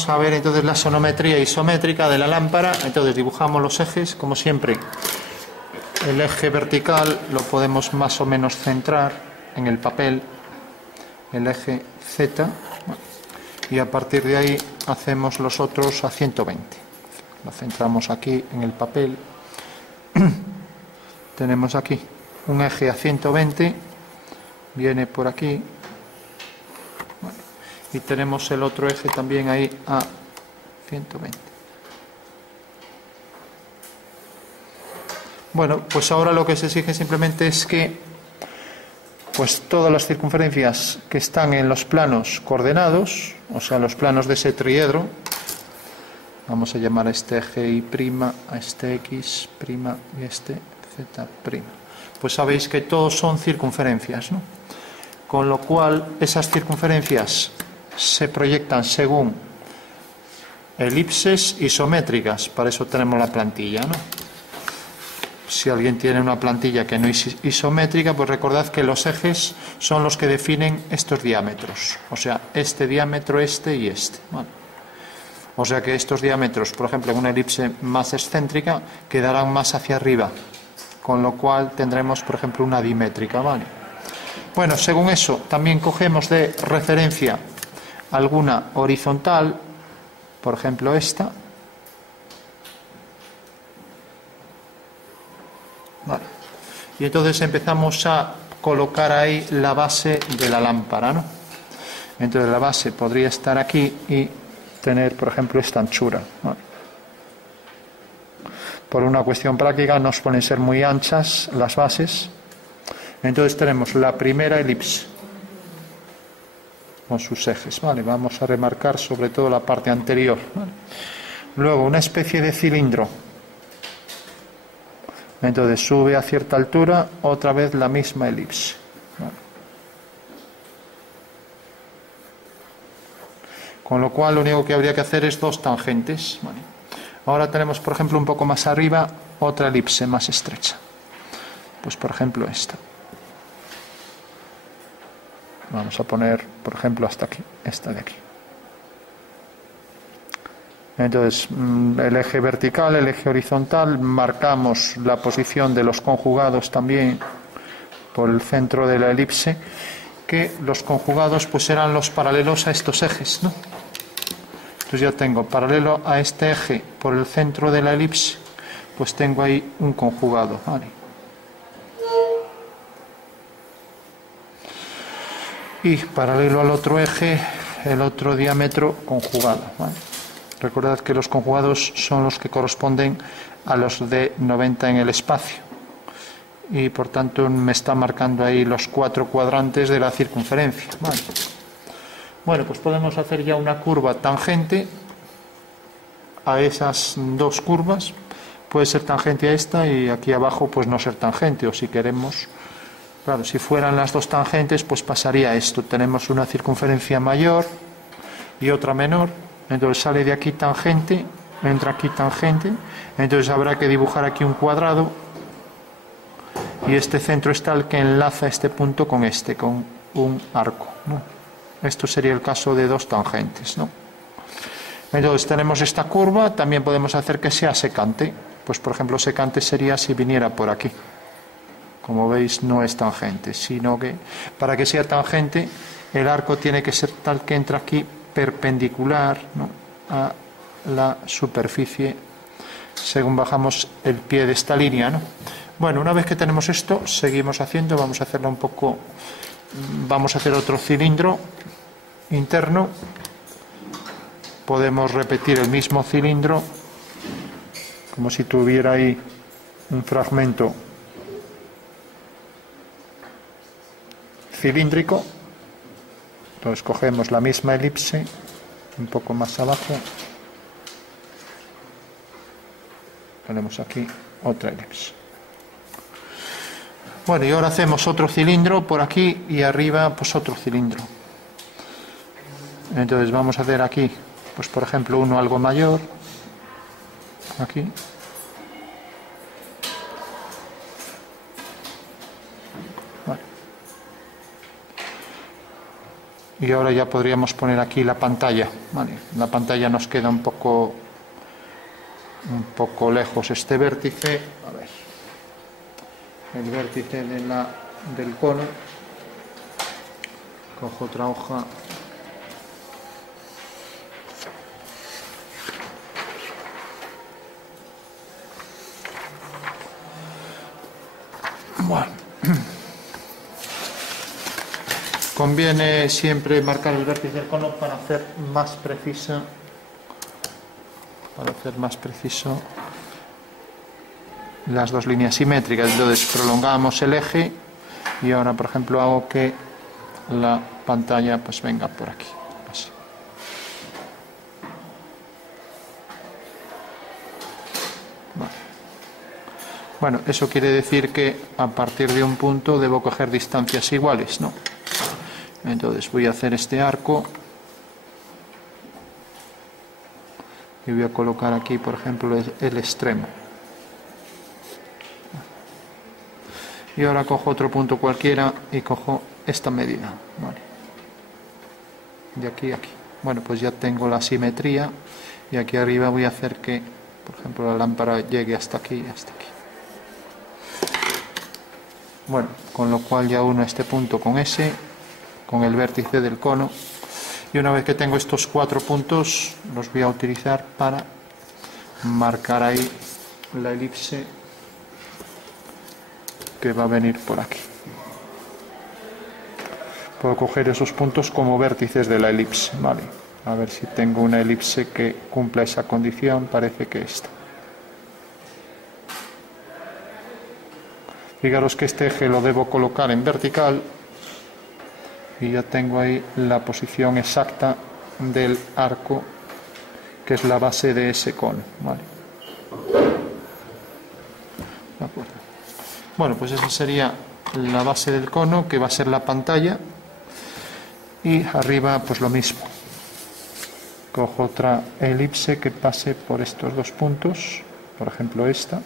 Vamos a ver entonces la sonometría isométrica de la lámpara. Entonces dibujamos los ejes, como siempre. El eje vertical lo podemos más o menos centrar en el papel, el eje Z, y a partir de ahí hacemos los otros a 120. Lo centramos aquí en el papel. Tenemos aquí un eje a 120, viene por aquí. Y tenemos el otro eje también ahí a 120. Bueno, pues ahora lo que se exige simplemente es que pues todas las circunferencias que están en los planos coordenados, o sea, los planos de ese triedro, vamos a llamar a este eje Y', a este X' y a este Z'. Pues sabéis que todos son circunferencias, ¿no? Con lo cual esas circunferencias se proyectan según elipses isométricas. Para eso tenemos la plantilla, ¿no? Si alguien tiene una plantilla que no es isométrica, pues recordad que los ejes son los que definen estos diámetros. O sea, este diámetro, este y este. ¿Vale? O sea que estos diámetros, por ejemplo, en una elipse más excéntrica, quedarán más hacia arriba. Con lo cual tendremos, por ejemplo, una dimétrica. ¿Vale? Bueno, según eso, también cogemos de referencia alguna horizontal, por ejemplo esta. Vale. Y entonces empezamos a colocar ahí la base de la lámpara, ¿no? Entonces la base podría estar aquí y tener, por ejemplo, esta anchura. ¿Vale? Por una cuestión práctica no suelen ser muy anchas las bases. Entonces tenemos la primera elipse con sus ejes, ¿vale? Vamos a remarcar sobre todo la parte anterior, ¿vale? Luego una especie de cilindro. Entonces sube a cierta altura, otra vez la misma elipse, ¿vale? Con lo cual lo único que habría que hacer es dos tangentes, ¿vale? Ahora tenemos, por ejemplo, un poco más arriba otra elipse más estrecha. Pues por ejemplo esta. Vamos a poner, por ejemplo, hasta aquí, esta de aquí. Entonces, el eje vertical, el eje horizontal, marcamos la posición de los conjugados también por el centro de la elipse, que los conjugados pues serán los paralelos a estos ejes, ¿no? Entonces ya tengo paralelo a este eje por el centro de la elipse, pues tengo ahí un conjugado, ¿vale? Y paralelo al otro eje, el otro diámetro conjugado, ¿vale? Recordad que los conjugados son los que corresponden a los de 90 en el espacio. Y por tanto me está marcando ahí los 4 cuadrantes de la circunferencia, ¿vale? Bueno, pues podemos hacer ya una curva tangente a esas dos curvas. Puede ser tangente a esta y aquí abajo pues no ser tangente, o si queremos... Claro, si fueran las dos tangentes, pues pasaría esto. Tenemos una circunferencia mayor y otra menor. Entonces sale de aquí tangente, entra aquí tangente. Entonces habrá que dibujar aquí un cuadrado. Y este centro es tal que enlaza este punto con este, con un arco, ¿no? Esto sería el caso de dos tangentes, ¿no? Entonces tenemos esta curva. También podemos hacer que sea secante. Pues por ejemplo, secante sería si viniera por aquí. Como veis, no es tangente, sino que para que sea tangente el arco tiene que ser tal que entra aquí perpendicular, ¿no?, a la superficie según bajamos el pie de esta línea, ¿no? Bueno, una vez que tenemos esto, seguimos haciendo, vamos a hacerlo un poco, vamos a hacer otro cilindro interno. Podemos repetir el mismo cilindro como si tuviera ahí un fragmento cilíndrico. Entonces cogemos la misma elipse un poco más abajo, ponemos aquí otra elipse. Bueno, y ahora hacemos otro cilindro por aquí y arriba pues otro cilindro. Entonces vamos a hacer aquí pues por ejemplo uno algo mayor, aquí. Y ahora ya podríamos poner aquí la pantalla, ¿vale? La pantalla nos queda un poco lejos este vértice. A ver, el vértice del cono. Cojo otra hoja. Bueno, conviene siempre marcar el vértice del cono para hacer más preciso las dos líneas simétricas. Entonces prolongamos el eje y ahora, por ejemplo, hago que la pantalla pues venga por aquí, así. Bueno, eso quiere decir que a partir de un punto debo coger distancias iguales, ¿no? Entonces voy a hacer este arco y voy a colocar aquí, por ejemplo, el extremo. Y ahora cojo otro punto cualquiera y cojo esta medida, ¿vale? De aquí a aquí. Bueno, pues ya tengo la simetría y aquí arriba voy a hacer que, por ejemplo, la lámpara llegue hasta aquí y hasta aquí. Bueno, con lo cual ya uno este punto con ese, con el vértice del cono, y una vez que tengo estos 4 puntos los voy a utilizar para marcar ahí la elipse que va a venir por aquí. Puedo coger esos puntos como vértices de la elipse, ¿vale? A ver si tengo una elipse que cumpla esa condición. Parece que esta. Fijaros que este eje lo debo colocar en vertical y ya tengo ahí la posición exacta del arco, que es la base de ese cono, ¿vale? De acuerdo. Bueno, pues esa sería la base del cono, que va a ser la pantalla, y arriba pues lo mismo. Cojo otra elipse que pase por estos 2 puntos, por ejemplo esta.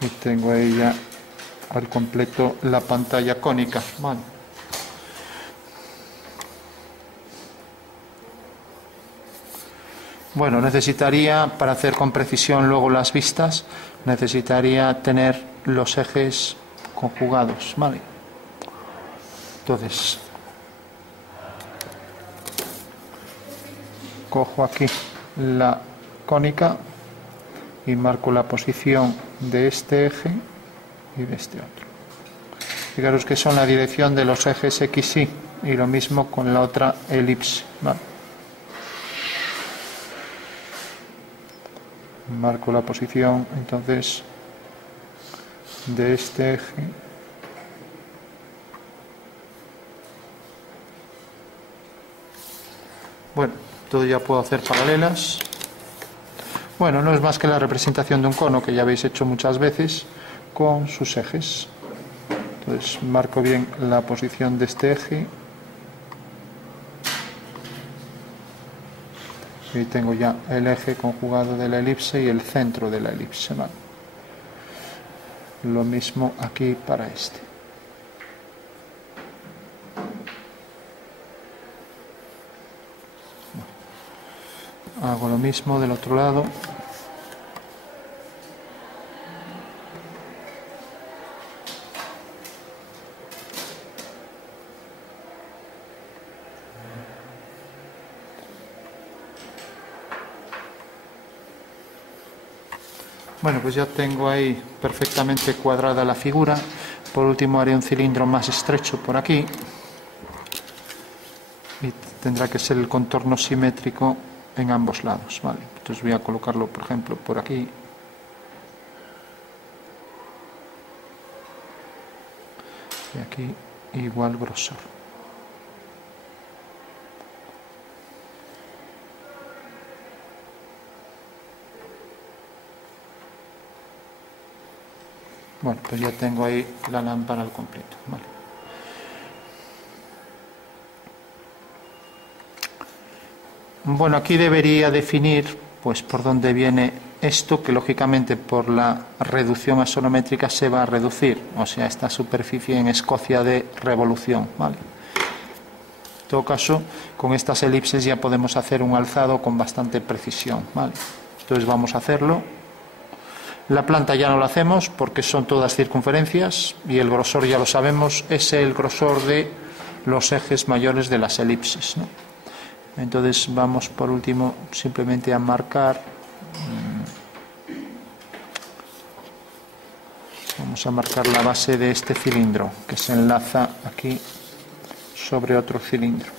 Y tengo ahí ya al completo la pantalla cónica, ¿vale? Bueno, necesitaría, para hacer con precisión luego las vistas, necesitaría tener los ejes conjugados, ¿vale? Entonces, cojo aquí la cónica y marco la posición de este eje y de este otro. Fijaros que son la dirección de los ejes X, Y, y lo mismo con la otra elipse, ¿vale? Marco la posición entonces de este eje Bueno, todo ya puedo hacer paralelas. Bueno, no es más que la representación de un cono que ya habéis hecho muchas veces con sus ejes. Entonces marco bien la posición de este eje y tengo ya el eje conjugado de la elipse y el centro de la elipse, ¿vale? Lo mismo aquí para este. Hago lo mismo del otro lado. Bueno, pues ya tengo ahí perfectamente cuadrada la figura. Por último haré un cilindro más estrecho por aquí. Y tendrá que ser el contorno simétrico en ambos lados, ¿vale? Entonces voy a colocarlo, por ejemplo, por aquí. Y aquí igual grosor. Bueno, pues ya tengo ahí la lámpara al completo, ¿vale? Bueno, aquí debería definir pues por dónde viene esto, que lógicamente por la reducción axonométrica se va a reducir, o sea, esta superficie en Escocia de revolución, ¿vale? En todo caso, con estas elipses ya podemos hacer un alzado con bastante precisión, ¿vale? Entonces vamos a hacerlo. La planta ya no la hacemos porque son todas circunferencias y el grosor ya lo sabemos, es el grosor de los ejes mayores de las elipses, ¿no? Entonces vamos por último simplemente a marcar, vamos a marcar la base de este cilindro que se enlaza aquí sobre otro cilindro.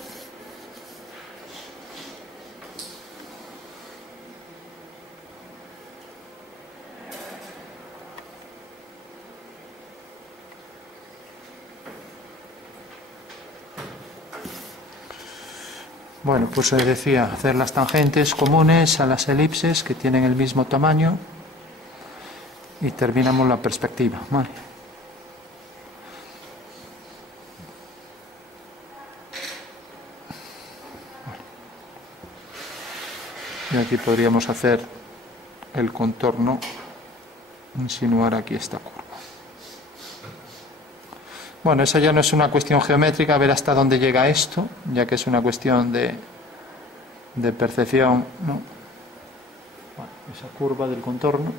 Bueno, pues les decía, hacer las tangentes comunes a las elipses que tienen el mismo tamaño y terminamos la perspectiva, ¿vale? Y aquí podríamos hacer el contorno, insinuar aquí esta curva. Bueno, esa ya no es una cuestión geométrica, a ver hasta dónde llega esto, ya que es una cuestión de percepción, ¿no? Bueno, esa curva del contorno.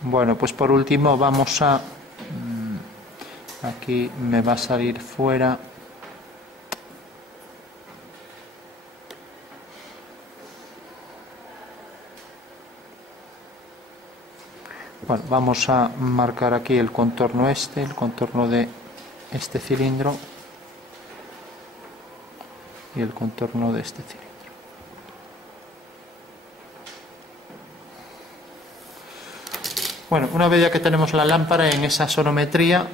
Bueno, pues por último vamos a... Aquí me va a salir fuera... Bueno, vamos a marcar aquí el contorno el contorno de este cilindro y el contorno de este cilindro. Bueno, una vez ya que tenemos la lámpara en esa sonometría,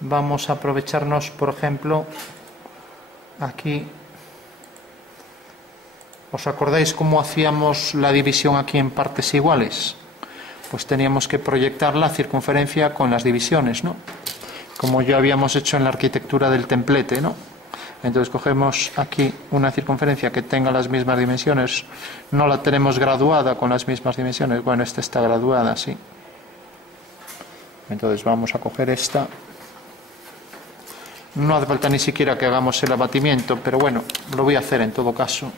vamos a aprovecharnos, por ejemplo, aquí. ¿Os acordáis cómo hacíamos la división aquí en partes iguales? Pues teníamos que proyectar la circunferencia con las divisiones, ¿no? Como ya habíamos hecho en la arquitectura del templete, ¿no? Entonces cogemos aquí una circunferencia que tenga las mismas dimensiones, no la tenemos graduada con las mismas dimensiones, bueno, esta está graduada, sí. Entonces vamos a coger esta. No hace falta ni siquiera que hagamos el abatimiento, pero bueno, lo voy a hacer en todo caso.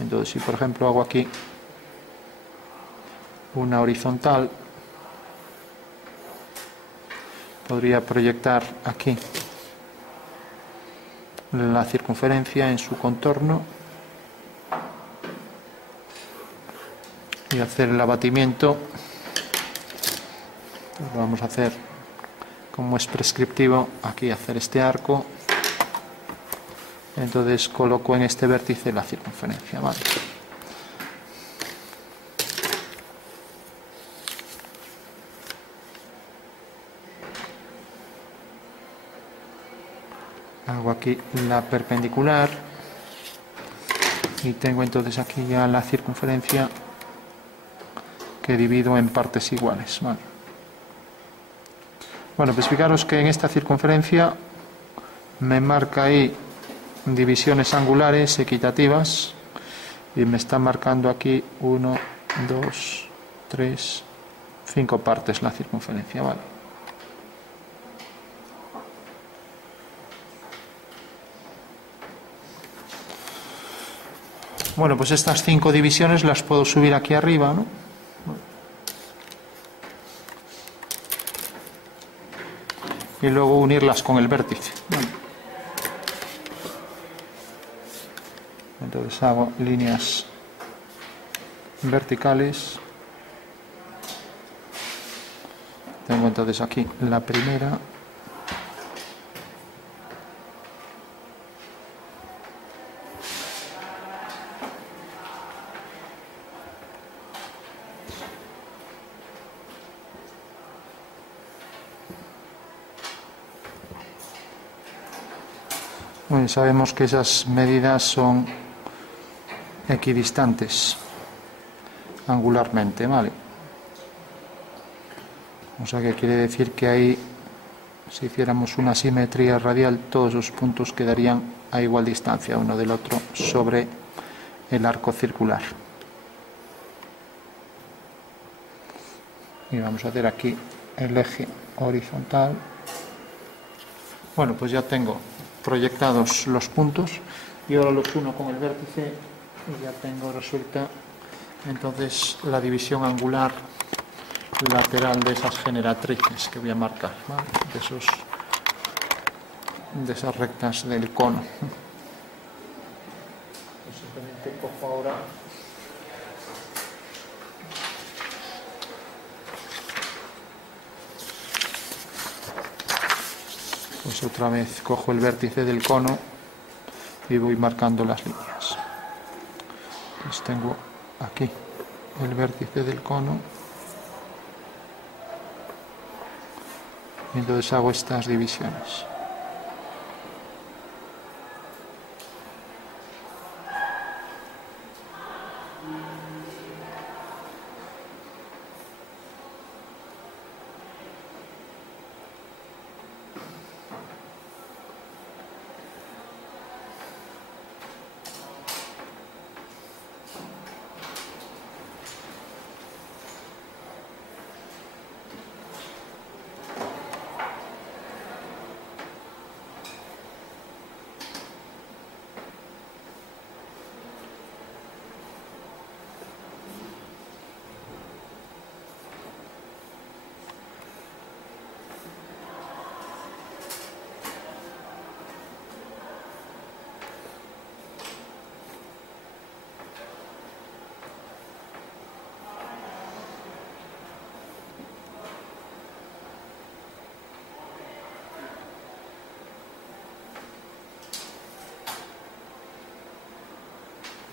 Entonces, si por ejemplo hago aquí una horizontal, podría proyectar aquí la circunferencia en su contorno y hacer el abatimiento. Pues vamos a hacer, como es prescriptivo, aquí hacer este arco. Entonces coloco en este vértice la circunferencia, ¿vale? Hago aquí la perpendicular y tengo entonces aquí ya la circunferencia que divido en partes iguales, ¿vale? Bueno, pues fijaros que en esta circunferencia me marca ahí divisiones angulares equitativas y me está marcando aquí 1, 2, 3, 5 partes la circunferencia, ¿vale? Bueno, pues estas 5 divisiones las puedo subir aquí arriba, ¿no? Y luego unirlas con el vértice, ¿vale? Entonces hago líneas verticales. Tengo entonces aquí la primera. Bueno, sabemos que esas medidas son equidistantes angularmente, ¿vale? O sea que quiere decir que ahí, si hiciéramos una simetría radial, todos los puntos quedarían a igual distancia uno del otro sobre el arco circular. Y vamos a hacer aquí el eje horizontal. Bueno, pues ya tengo proyectados los puntos y ahora los uno con el vértice y ya tengo resuelta entonces la división angular lateral de esas generatrices que voy a marcar, ¿vale? De esas rectas del cono. Pues simplemente cojo ahora pues otra vez cojo el vértice del cono y voy marcando las líneas. Pues tengo aquí el vértice del cono y entonces hago estas divisiones.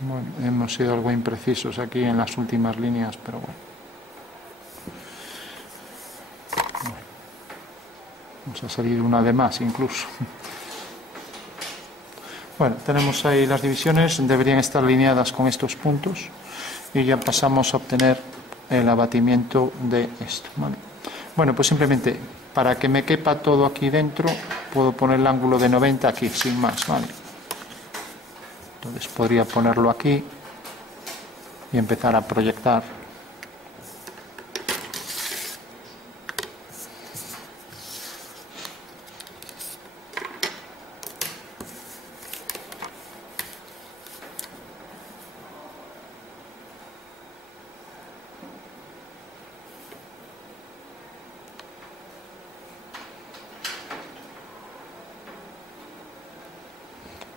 Bueno, hemos sido algo imprecisos aquí en las últimas líneas, pero bueno. Vamos a salir una de más incluso. Bueno, tenemos ahí las divisiones, deberían estar alineadas con estos puntos y ya pasamos a obtener el abatimiento de esto, ¿vale? Bueno, pues simplemente para que me quepa todo aquí dentro puedo poner el ángulo de 90 aquí, sin más, ¿vale? Entonces podría ponerlo aquí y empezar a proyectar.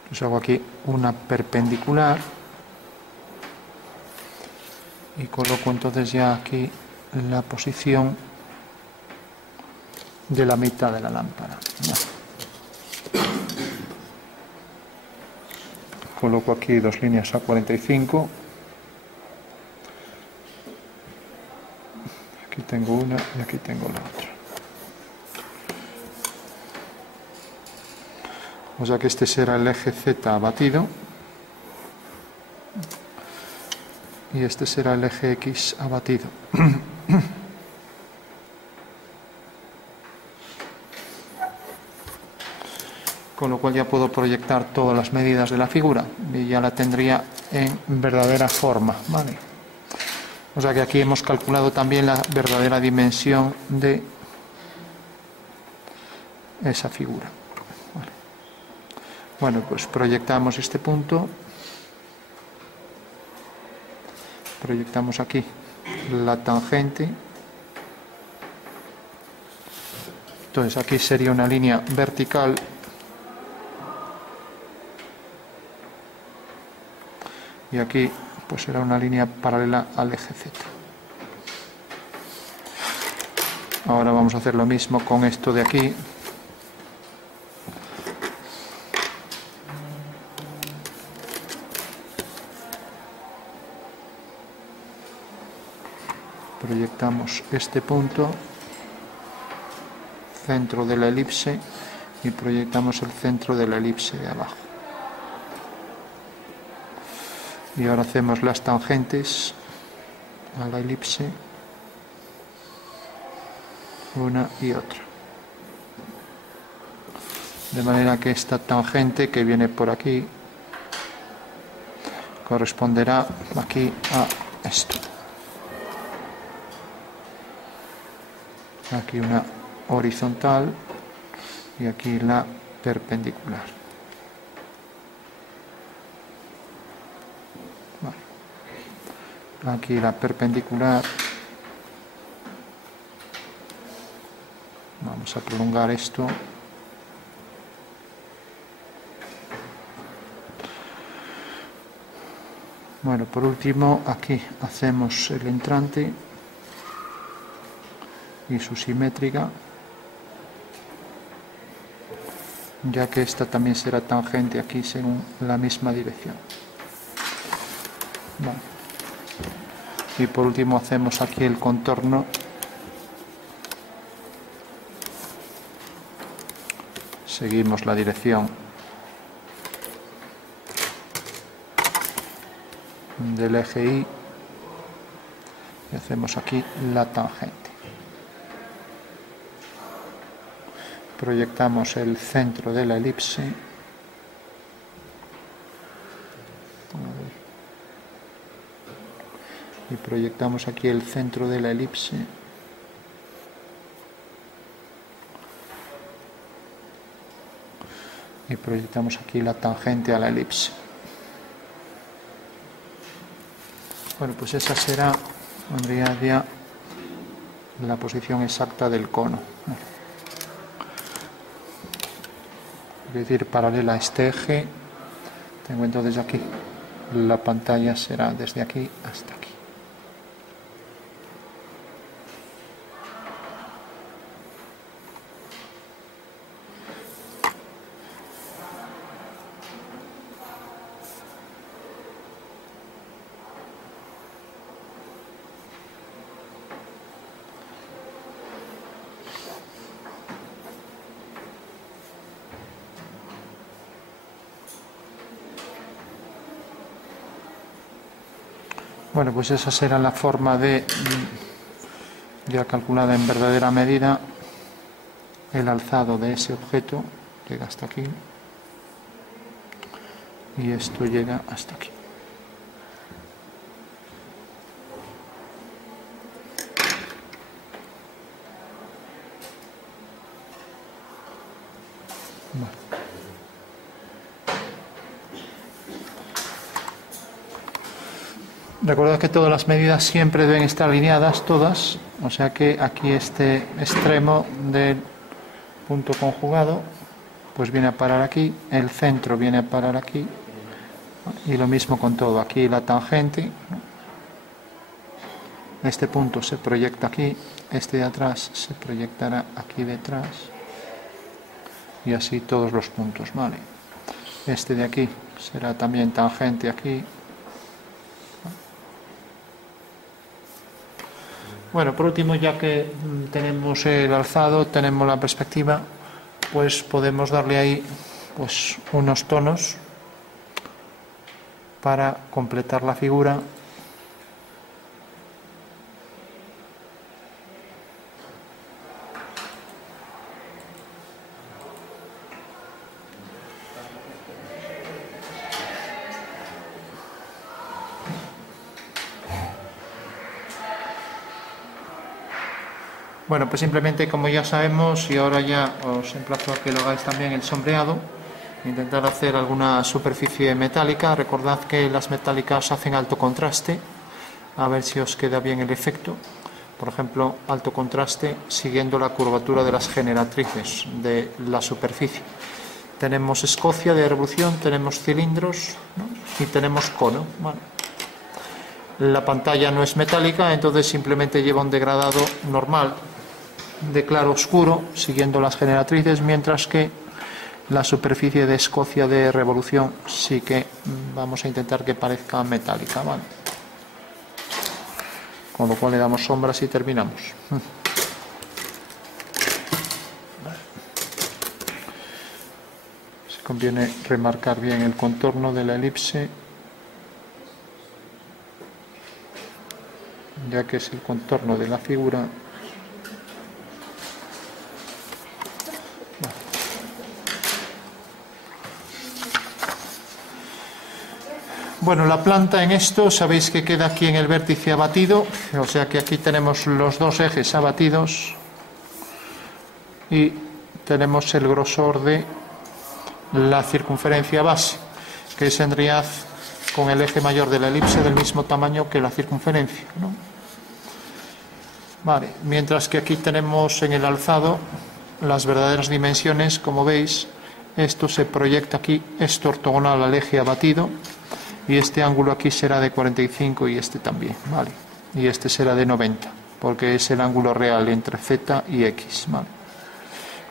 Pues hago aquí una perpendicular y coloco entonces ya aquí la posición de la mitad de la lámpara. Coloco aquí dos líneas a 45. Aquí tengo una y aquí tengo la otra. O sea que este será el eje Z abatido y este será el eje X abatido. Con lo cual ya puedo proyectar todas las medidas de la figura y ya la tendría en verdadera forma, ¿vale? O sea que aquí hemos calculado también la verdadera dimensión de esa figura. Bueno, pues proyectamos este punto, proyectamos aquí la tangente, entonces aquí sería una línea vertical y aquí pues será una línea paralela al eje Z. Ahora vamos a hacer lo mismo con esto de aquí. Proyectamos este punto, centro de la elipse, y proyectamos el centro de la elipse de abajo. Y ahora hacemos las tangentes a la elipse. una y otra. De manera que esta tangente que viene por aquí corresponderá aquí a esto. Aquí una horizontal y aquí la perpendicular. Vale. Aquí la perpendicular. Vamos a prolongar esto. Bueno, por último, aquí hacemos el entrante y su simétrica, ya que esta también será tangente aquí según la misma dirección. Vale. Y por último hacemos aquí el contorno. Seguimos la dirección del eje Y y hacemos aquí la tangente. Proyectamos el centro de la elipse. Y proyectamos aquí el centro de la elipse. Y proyectamos aquí la tangente a la elipse. Bueno, pues esa será en realidad ya la posición exacta del cono. Es decir, paralela a este eje. Tengo entonces aquí la pantalla será desde aquí hasta aquí. Bueno, pues esa será la forma de, ya calculada en verdadera medida, el alzado de ese objeto. Llega hasta aquí y esto llega hasta aquí. Vale. Recordad que todas las medidas siempre deben estar alineadas, todas, o sea que aquí este extremo del punto conjugado pues viene a parar aquí, el centro viene a parar aquí y lo mismo con todo, aquí la tangente, este punto se proyecta aquí, este de atrás se proyectará aquí detrás y así todos los puntos, ¿vale? Este de aquí será también tangente aquí. Bueno, por último, ya que tenemos el alzado, tenemos la perspectiva, pues podemos darle ahí pues unos tonos para completar la figura. Bueno, pues simplemente, como ya sabemos, y ahora ya os emplazo a que lo hagáis también, el sombreado, intentar hacer alguna superficie metálica. Recordad que las metálicas hacen alto contraste, a ver si os queda bien el efecto. Por ejemplo, alto contraste siguiendo la curvatura de las generatrices de la superficie. Tenemos escocia de revolución, tenemos cilindros, ¿no? Y tenemos cono. Bueno, la pantalla no es metálica, entonces simplemente lleva un degradado normal de claro oscuro siguiendo las generatrices, mientras que la superficie de escocia de revolución sí que vamos a intentar que parezca metálica, ¿vale? Con lo cual le damos sombras y terminamos. Se conviene remarcar bien el contorno de la elipse, ya que es el contorno de la figura. Bueno, la planta en esto, sabéis que queda aquí en el vértice abatido, o sea que aquí tenemos los dos ejes abatidos y tenemos el grosor de la circunferencia base, que es en realidad con el eje mayor de la elipse del mismo tamaño que la circunferencia, ¿no? Vale, mientras que aquí tenemos en el alzado las verdaderas dimensiones, como veis, esto se proyecta aquí, esto ortogonal al eje abatido, y este ángulo aquí será de 45 y este también, ¿vale? Y este será de 90, porque es el ángulo real entre Z y X, ¿vale?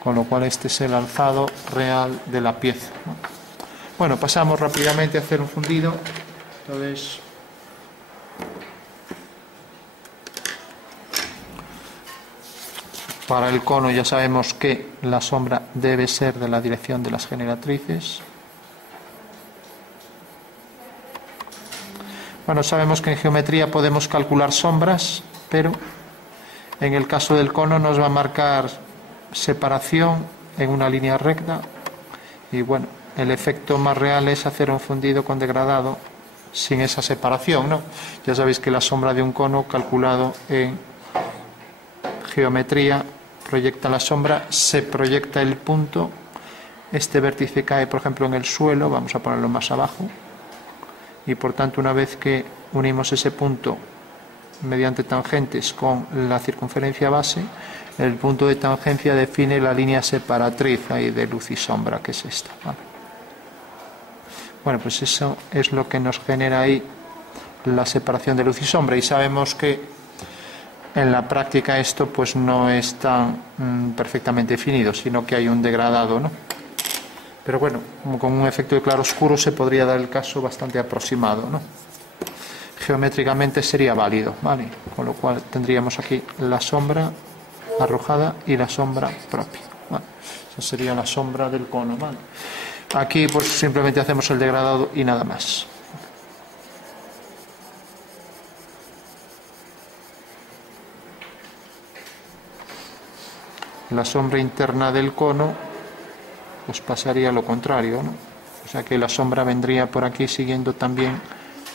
Con lo cual este es el alzado real de la pieza, ¿no? Bueno, pasamos rápidamente a hacer un fundido. Entonces, para el cono ya sabemos que la sombra debe ser de la dirección de las generatrices. Bueno, sabemos que en geometría podemos calcular sombras, pero en el caso del cono nos va a marcar separación en una línea recta y bueno, el efecto más real es hacer un fundido con degradado sin esa separación, ¿no? Ya sabéis que la sombra de un cono calculado en geometría proyecta la sombra, se proyecta el punto, este vértice cae por ejemplo en el suelo, vamos a ponerlo más abajo, y por tanto una vez que unimos ese punto mediante tangentes con la circunferencia base, el punto de tangencia define la línea separatriz ahí de luz y sombra, que es esta, ¿vale? Bueno, pues eso es lo que nos genera ahí la separación de luz y sombra, y sabemos que en la práctica esto pues no es tan perfectamente definido, sino que hay un degradado, ¿no? Pero bueno, con un efecto de claroscuro se podría dar el caso bastante aproximado, ¿no? Geométricamente sería válido, ¿vale? Con lo cual tendríamos aquí la sombra arrojada y la sombra propia, ¿vale? Esa sería la sombra del cono, ¿vale? Aquí pues simplemente hacemos el degradado y nada más. La sombra interna del cono pues pasaría lo contrario, ¿no? O sea que la sombra vendría por aquí siguiendo también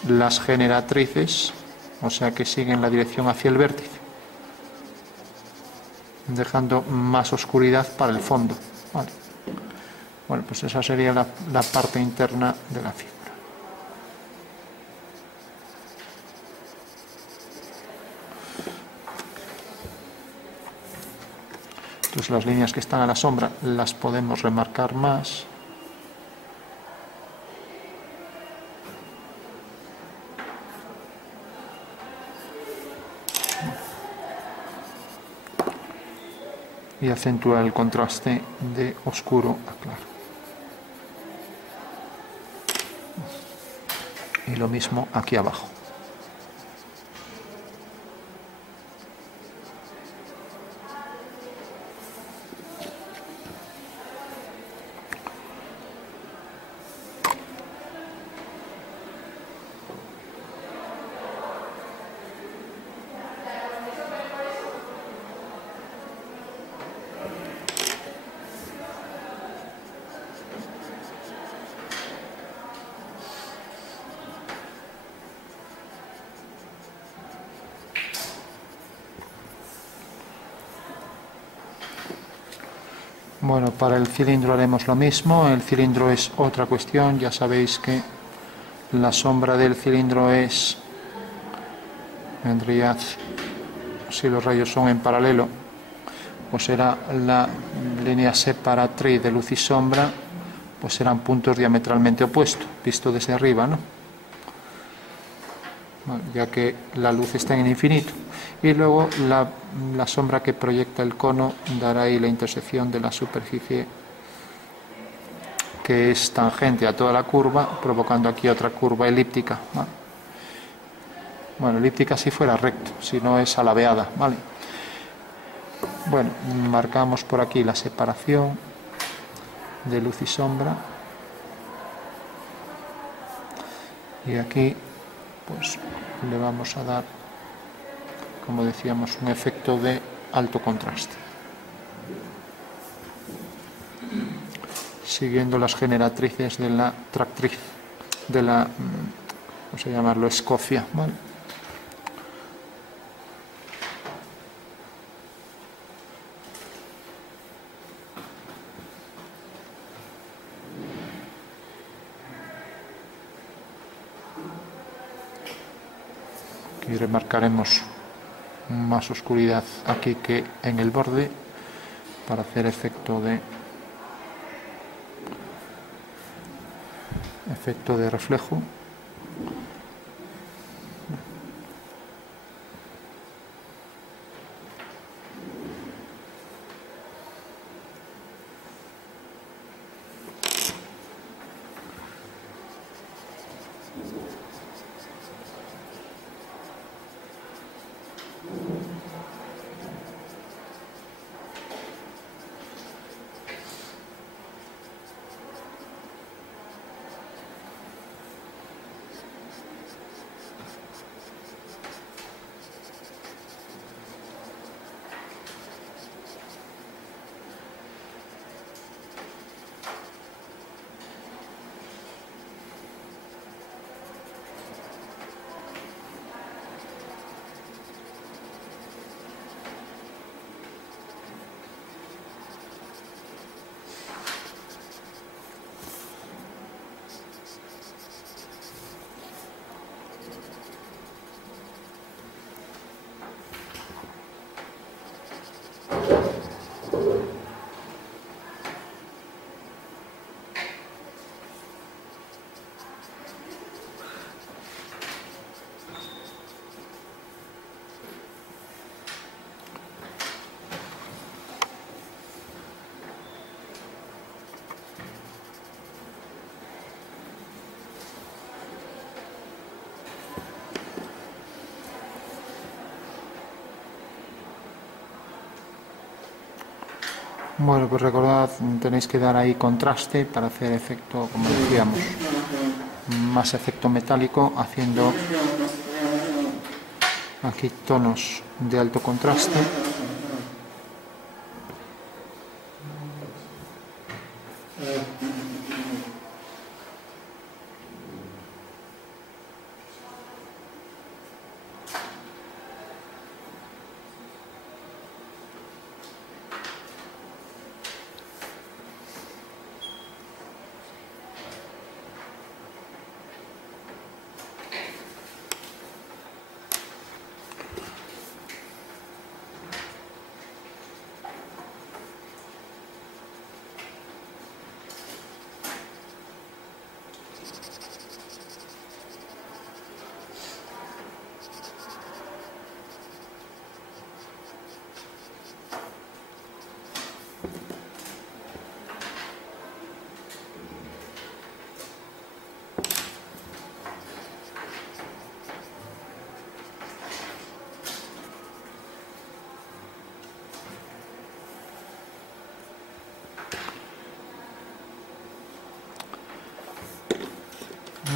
las generatrices, o sea que siguen la dirección hacia el vértice, dejando más oscuridad para el fondo, ¿vale? Bueno, pues esa sería la parte interna de la figura. Entonces las líneas que están a la sombra las podemos remarcar más. Y acentuar el contraste de oscuro a claro. Y lo mismo aquí abajo. Bueno, para el cilindro haremos lo mismo. El cilindro es otra cuestión. Ya sabéis que la sombra del cilindro es, en realidad, si los rayos son en paralelo, pues será la línea separatriz de luz y sombra, pues serán puntos diametralmente opuestos, visto desde arriba, ¿no? Bueno, ya que la luz está en el infinito. Y luego la sombra que proyecta el cono dará ahí la intersección de la superficie que es tangente a toda la curva, provocando aquí otra curva elíptica, ¿vale? Bueno, elíptica si fuera recto, si no es alabeada, ¿vale? Bueno, marcamos por aquí la separación de luz y sombra. Y aquí pues le vamos a dar, como decíamos, un efecto de alto contraste, siguiendo las generatrices de la tractriz, de la vamos a llamarlo Escocia, ¿vale? Y remarcaremos más oscuridad aquí que en el borde para hacer efecto de reflejo. Bueno, pues recordad, tenéis que dar ahí contraste para hacer efecto, como decíamos, más efecto metálico, haciendo aquí tonos de alto contraste.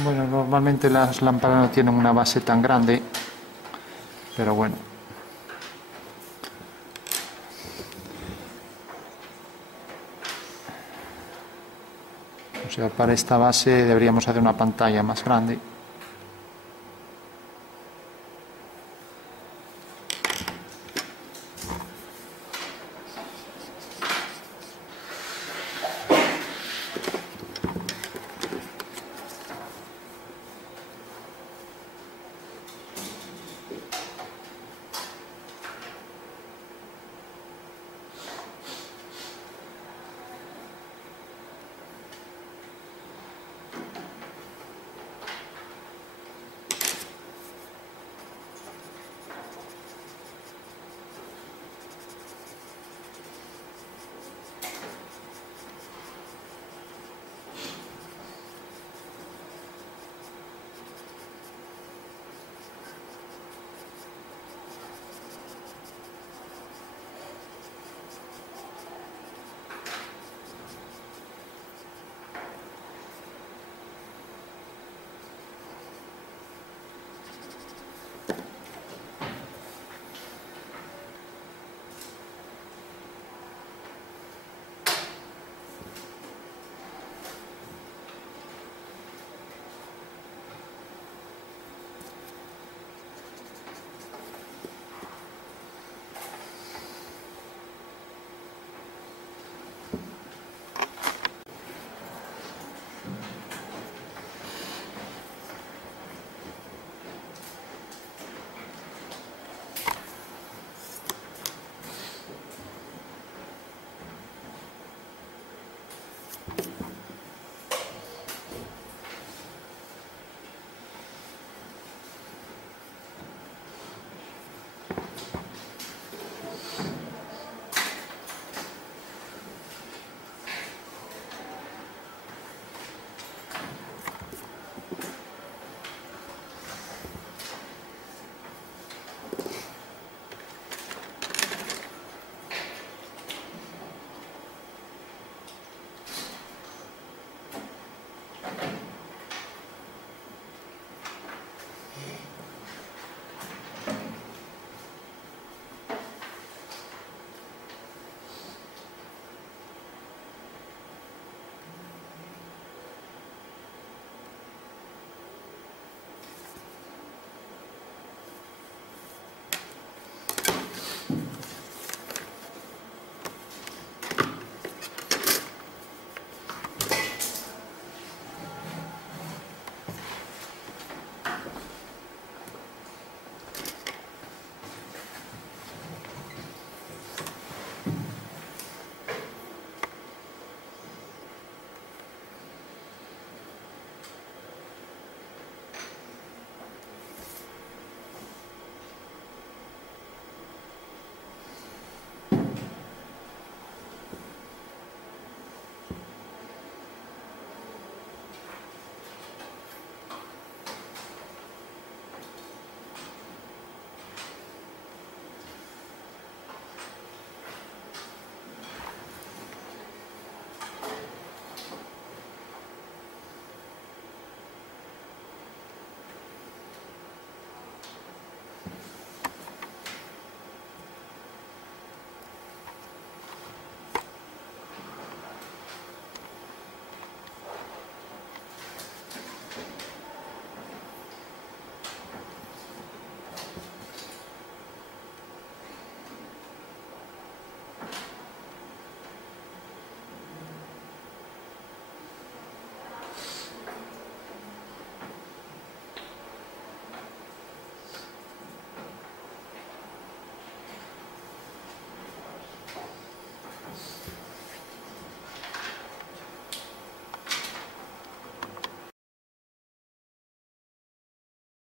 Bueno, normalmente las lámparas no tienen una base tan grande, pero bueno. O sea, para esta base deberíamos hacer una pantalla más grande.